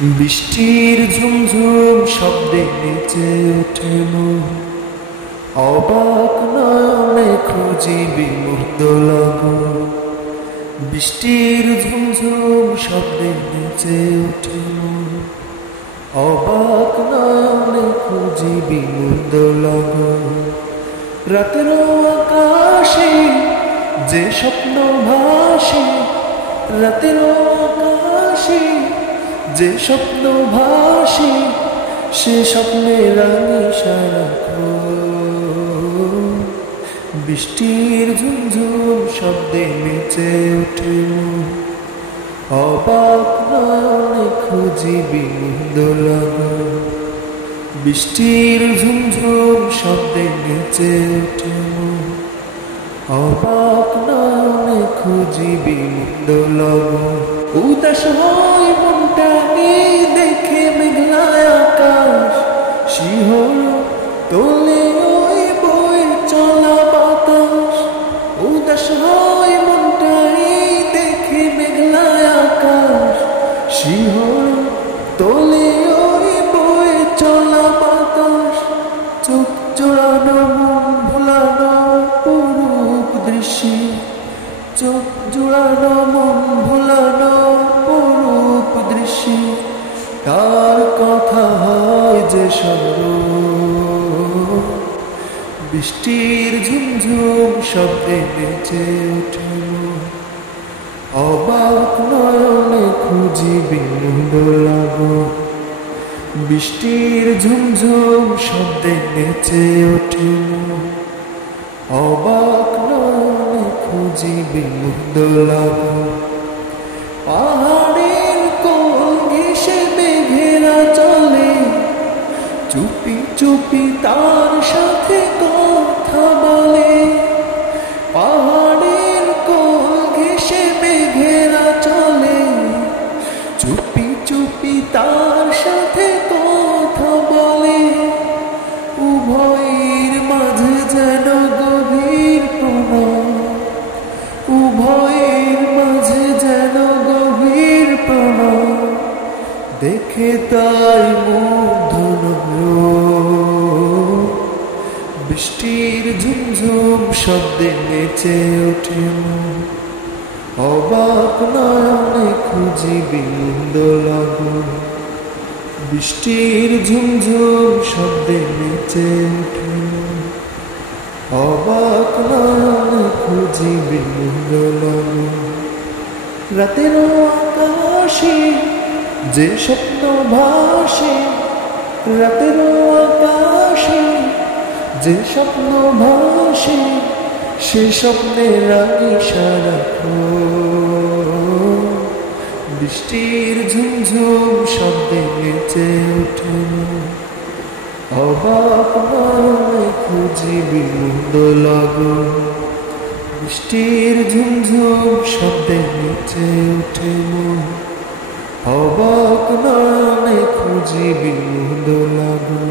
বৃষ্টির ঝুমঝুম শব্দে নেচে ওঠে মন, অবাক নয়নে খুঁজি বিমুগ্ধ লাগো। বৃষ্টির ঝুমঝুম শব্দে নেচে ওঠে মন, অবাক নয়নে খুঁজি বিমুগ্ধ লাগো। রাতের আকাশে যে স্বপ্ন ভাসে, রাতের আকাশে যে স্বপ্ন ভাসে, সে স্বপ্নের রাঙি সারাক্ষণ। বৃষ্টির ঝুমঝুম শব্দে নেচে ওঠে মন, অবাক নয়নে খুঁজি বিমুগ্ধ লাগো। বৃষ্টির ঝুমঝুম শব্দে নেচে ওঠে মন, অবাক নয়নে খুঁজি বিমুগ্ধ লাগো। উদাস হয় মনটাকে দেখে মেঘলা আকাশ, শিহরণ তোলে ওই বয়ে চলা বাতাস। উদাস হয় মনটাকে দেখে মেঘলা আকাশ, শিহরণ তোলে ওই বয়ে চলা বাতাস। চোখ জোড়ানো মন ভোলানো পুরূপ দৃশ্যে, চোখ জোড়ানো মন ভোলানো পুরূপ দৃশ্যে, তার কথা হয় যে স্মরণ। বৃষ্টির ঝুমঝুম শব্দে নেচে ওঠে মন, অবাক নয়নে খুঁজি বিমুগ্ধ লাগো। বৃষ্টির ঝুমঝুম শব্দে নেচে ওঠে মন, অবাক নয়নে খুঁজি বিমুগ্ধ লাগো। পাহাড়ের কোল ঘেঁষে মেঘেরা চলে, চুপি চুপি তার সাথে কথা বলে। পাহাড়ের কোল ঘেঁষে মেঘেরা চলে, চুপি চুপি তার সাথে কথা বলে। উভয়ের মাঝে যেন গভীর প্রণয়, উভয়ের মাঝে যেন গভীর প্রণয়, দেখে তাই মুগ্ধ নয়ন। বৃষ্টির ঝুমঝুম শব্দে নেচে ওঠে মন, অবাক নয়নে খুঁজি বিমুগ্ধ লাগো। বৃষ্টির ঝুমঝুম শব্দে নেচে ওঠে মন, অবাক নয়নে খুঁজি বিমুগ্ধ লাগো। রাতের আকাশে যে স্বপ্ন ভাসে, রাতের আকাশে যে স্বপ্ন ভাসে, সে স্বপ্নের রাঙি সারাক্ষণ। বৃষ্টির ঝুমঝুম শব্দে নেচে ওঠে মন, অবাক নয়নে খুঁজি বিমুগ্ধ লাগো। বৃষ্টির ঝুমঝুম শব্দে নেচে ওঠে মন, অবাক নয়নে খুঁজি বিমুগ্ধ লাগো।